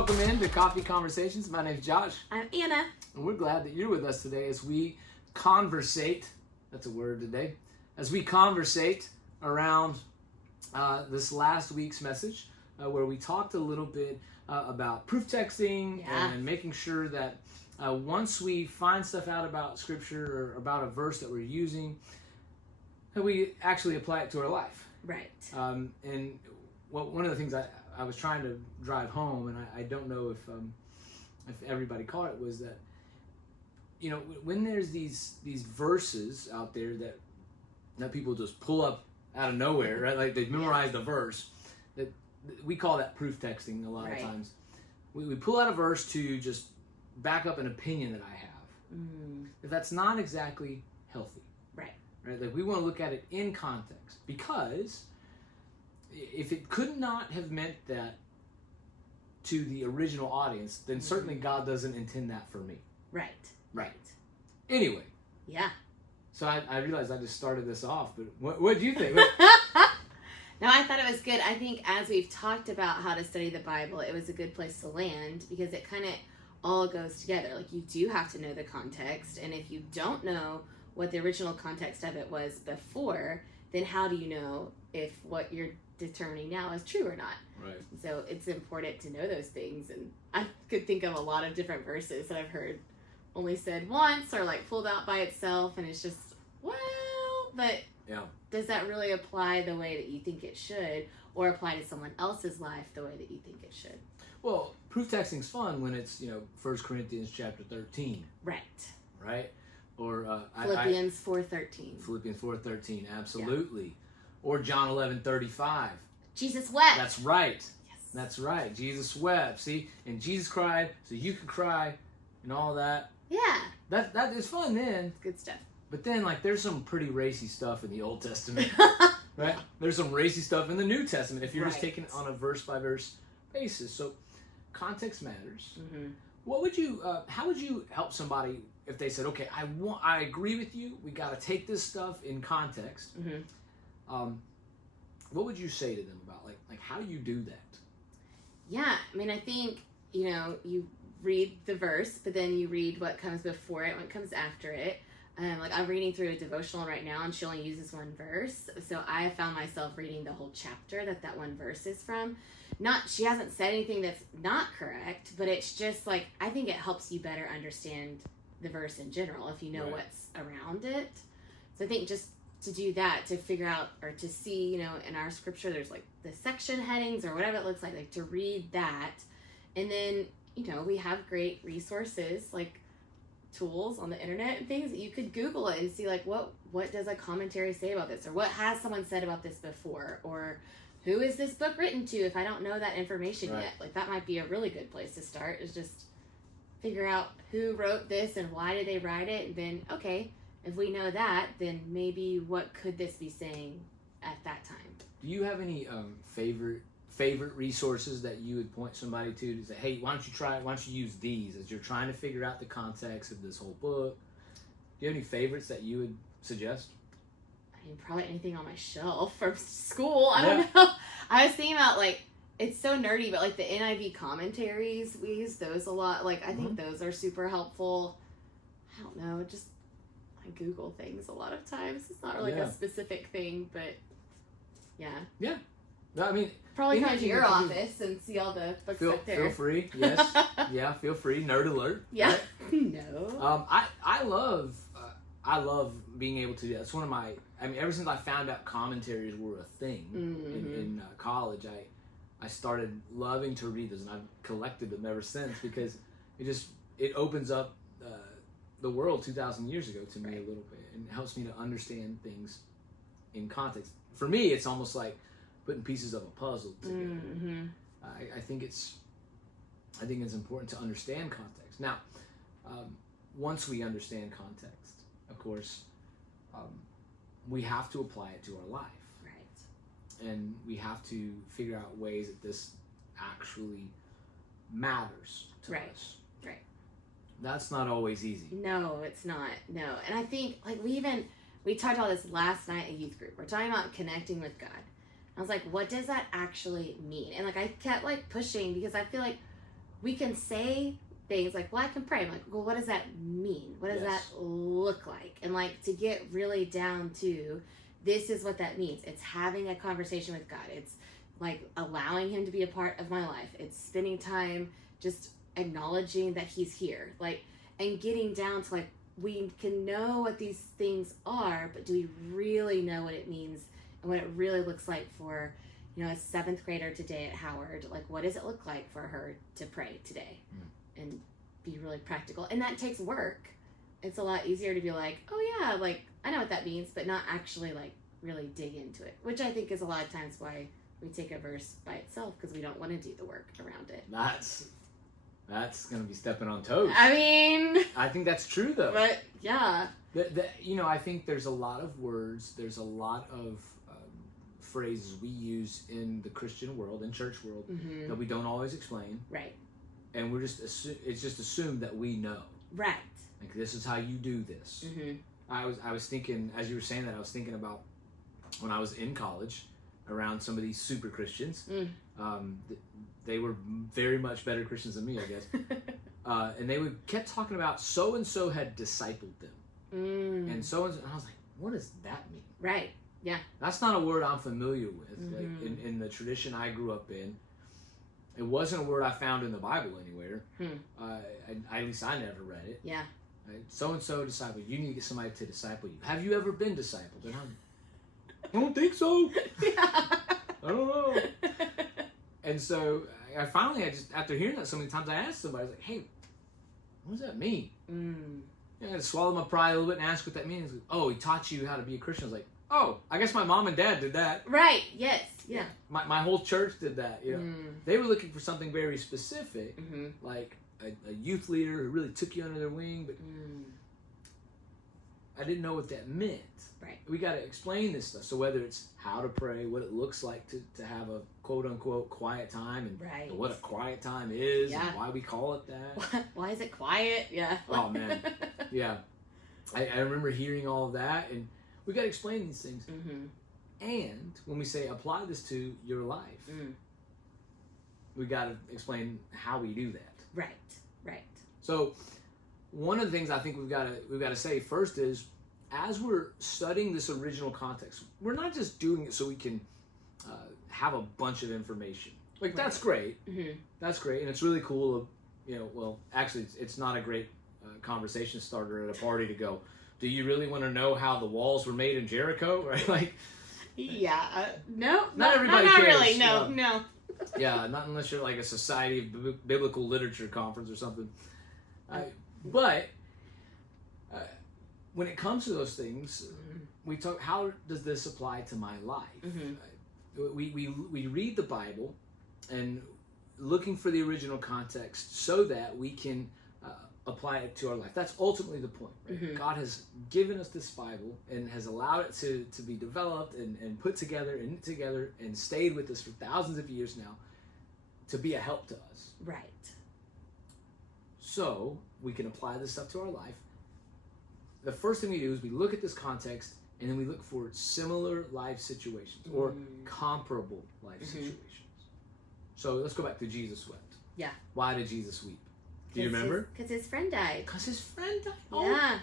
Welcome in to Coffee Conversations. My name's Josh. I'm Anna. And we're glad that you're with us today as we conversate. That's a word today. As we conversate around this last week's message, where we talked a little bit about proof texting and making sure that once we find stuff out about Scripture or about a verse that we're using, that we actually apply it to our life. Right. And one of the things I was trying to drive home, and I don't know if everybody caught it, was that, you know, when there's these verses out there that people just pull up out of nowhere, right? Like they've memorized the verse. That we call that proof texting a lot of times. We pull out a verse to just back up an opinion that I have. If that's not exactly healthy. Right? Like we want to look at it in context, because if it could not have meant that to the original audience, then certainly God doesn't intend that for me. Right. Anyway. Yeah. So I realized I just started this off, but what do you think? No, I thought it was good. I think as we've talked about how to study the Bible, it was a good place to land, because it kind of all goes together. Like, you do have to know the context, and if you don't know what the original context of it was before, then how do you know if what you're determining now is true or not? Right. So it's important to know those things, and I could think of a lot of different verses that I've heard only said once or like pulled out by itself, and it's just, well, but does that really apply the way that you think it should, or apply to someone else's life the way that you think it should? Well, proof texting's fun when it's, 1 Corinthians chapter 13. Right? Or Philippians 4:13. Philippians 4:13, absolutely. Yeah. Or John 11:35. Jesus wept. That's right. Yes. That's right. Jesus wept. See? And Jesus cried, so you can cry and all that. Yeah. That is fun then. Good stuff. But then, like, there's some pretty racy stuff in the Old Testament. Right? There's some racy stuff in the New Testament if you're just taking it on a verse-by-verse basis. So context matters. What would you, how would you help somebody if they said, okay, I agree with you, we got to take this stuff in context. What would you say to them about, like how do you do that? Yeah, I mean, I think, you read the verse, but then you read what comes before it, what comes after it. Like, I'm reading through a devotional right now, and she only uses one verse, so I have found myself reading the whole chapter that one verse is from. She hasn't said anything that's not correct, but it's just like, I think it helps you better understand the verse in general if you know what's around it. So I think just to do that, to figure out or to see, in our scripture, there's like the section headings or whatever it looks like to read that. And then, we have great resources like tools on the internet and things that you could Google it and see, like, what does a commentary say about this, or what has someone said about this before, or who is this book written to if I don't know that information yet. Like, that might be a really good place to start, is just figure out who wrote this and why did they write it, and then, okay, if we know that, then maybe what could this be saying at that time? Do you have any favorite resources that you would point somebody to say, hey, why don't you use these as you're trying to figure out the context of this whole book? Do you have any favorites that you would suggest? I mean, probably anything on my shelf from school. I don't know. I was thinking about, like, it's so nerdy, but like the NIV commentaries, we use those a lot. Like, I think those are super helpful. I don't know, just I Google things a lot of times. It's not really like a specific thing, but yeah. No, I mean, probably come to your office and see all the books up there. Feel free, yes. Yeah, feel free. Nerd alert. Yeah. Right? No. I love being able to do that. It's one of my, ever since I found out commentaries were a thing in college, I started loving to read those, and I've collected them ever since, because it opens up the world 2,000 years ago to me a little bit, and helps me to understand things in context. For me, it's almost like putting pieces of a puzzle together. I think it's important to understand context. Now, once we understand context, of course, we have to apply it to our life. And we have to figure out ways that this actually matters to us. That's not always easy. No, it's not. No. And I think, like, we talked about this last night at youth group. We're talking about connecting with God. I was like, what does that actually mean? And, like, I kept, like, pushing, because I feel like we can say things like, well, I can pray. I'm like, well, what does that mean? What does that look like? And like to get really down to, this is what that means. It's having a conversation with God. It's like allowing him to be a part of my life. It's spending time just acknowledging that he's here. Like, and getting down to like, we can know what these things are, but do we really know what it means and what it really looks like for, you know, a 7th grader today at Howard? Like, what does it look like for her to pray today? And be really practical. And that takes work. It's a lot easier to be like, oh yeah, like I know what that means, but not actually like really dig into it, which I think is a lot of times why we take a verse by itself, because we don't want to do the work around it. That's gonna be stepping on toes. I mean, I think that's true though. But yeah, you know, I think there's a lot of words, there's a lot of phrases we use in the Christian world, in church world, that we don't always explain. Right. And we're just it's just assumed that we know. Right. Like, this is how you do this. I was thinking, as you were saying that, I was thinking about when I was in college around some of these super Christians. They were very much better Christians than me, I guess. And they kept talking about so and so had discipled them, and so and so. And I was like, what does that mean? Right. Yeah. That's not a word I'm familiar with. Like in the tradition I grew up in, it wasn't a word I found in the Bible anywhere. At least I never read it. Yeah. So and so disciple. You need to get somebody to disciple you. Have you ever been discipled? And I don't think so. Yeah. I don't know. And so I finally, after hearing that so many times, I asked somebody, I was like, hey, what does that mean? I had to swallow my pride a little bit and ask what that means. Like, oh, he taught you how to be a Christian. I was like, oh, I guess my mom and dad did that. Right, yes, yeah. My whole church did that. You know, they were looking for something very specific, like a youth leader who really took you under their wing, but I didn't know what that meant. Right. We got to explain this stuff. So whether it's how to pray, what it looks like to have a quote-unquote quiet time, and what a quiet time is, and why we call it that. Why is it quiet? Yeah. Oh, man. Yeah. I remember hearing all of that, and we got to explain these things. And when we say apply this to your life, we got to explain how we do that. Right. Right. So one of the things I think we've got to say first is, as we're studying this original context, we're not just doing it so we can have a bunch of information. Like, that's great. That's great, and it's really cool. You know, well, actually, it's not a great conversation starter at a party to go, do you really want to know how the walls were made in Jericho? Right? Like, yeah, no, not everybody cares. Not really. No, no. Yeah, not unless you're like a Society of Biblical Literature conference or something. But when it comes to those things, we talk, how does this apply to my life? We read the Bible and looking for the original context so that we can apply it to our life. That's ultimately the point. Right? God has given us this Bible and has allowed it to be developed and put together and knit together and stayed with us for thousands of years now to be a help to us. Right. So we can apply this stuff to our life. The first thing we do is we look at this context, and then we look for similar life situations or comparable life situations. So let's go back to Jesus wept. Yeah. Why did Jesus weep? Do you remember? Because his friend died. Because his friend died? Yeah.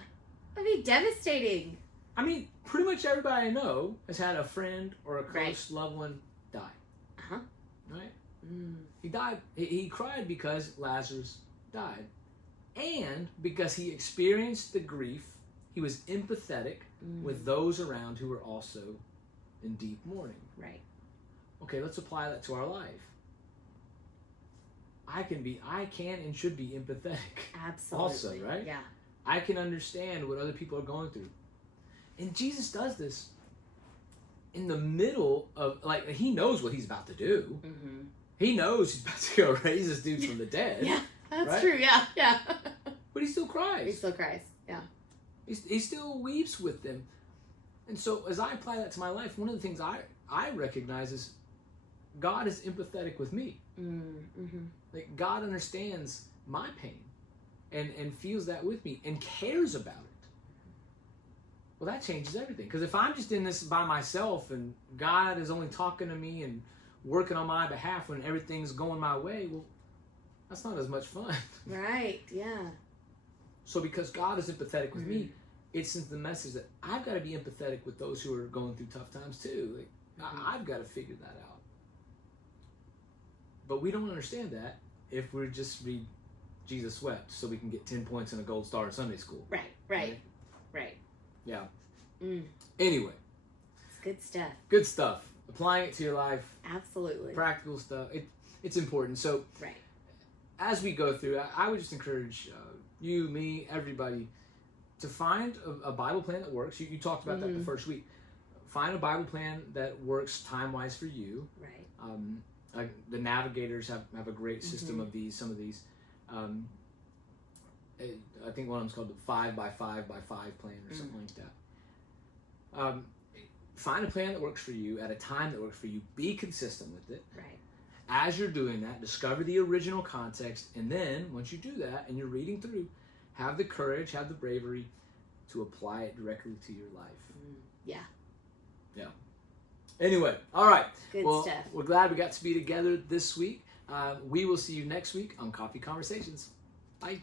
That'd be devastating. I mean, pretty much everybody I know has had a friend or a close loved one die. Uh-huh. Right? He died. He cried because Lazarus died. And because he experienced the grief, he was empathetic with those around who were also in deep mourning. Right. Okay, let's apply that to our life. I can and should be empathetic. Absolutely. Also, right? Yeah. I can understand what other people are going through. And Jesus does this in the middle of, like, he knows what he's about to do. He knows he's about to go raise this dude from the dead. Yeah, that's true. Yeah, yeah. But he still cries. He still cries, yeah. He still weeps with them. And so as I apply that to my life, one of the things I recognize is God is empathetic with me. Like, God understands my pain and feels that with me and cares about it. Well, that changes everything. Because if I'm just in this by myself and God is only talking to me and working on my behalf when everything's going my way, well, that's not as much fun. Right, yeah. So because God is empathetic with me, it sends the message that I've got to be empathetic with those who are going through tough times too. Like, I've got to figure that out. But we don't understand that if we're just read Jesus wept so we can get 10 points and a gold star in Sunday school. Right. Yeah. Mm. Anyway. It's good stuff. Good stuff. Applying it to your life. Absolutely. Practical stuff. It's important. So as we go through, I would just encourage you, me, everybody to find a Bible plan that works. You talked about that the first week. Find a Bible plan that works time-wise for you. Right. Like the Navigators have a great system of these. Some of these. I think one of them's called the 5x5x5 plan or something like that. Find a plan that works for you at a time that works for you. Be consistent with it. Right. As you're doing that, discover the original context, and then once you do that and you're reading through, have the courage, have the bravery to apply it directly to your life. Yeah. Anyway, all right. Good stuff. We're glad we got to be together this week. We will see you next week on Coffee Conversations. Bye.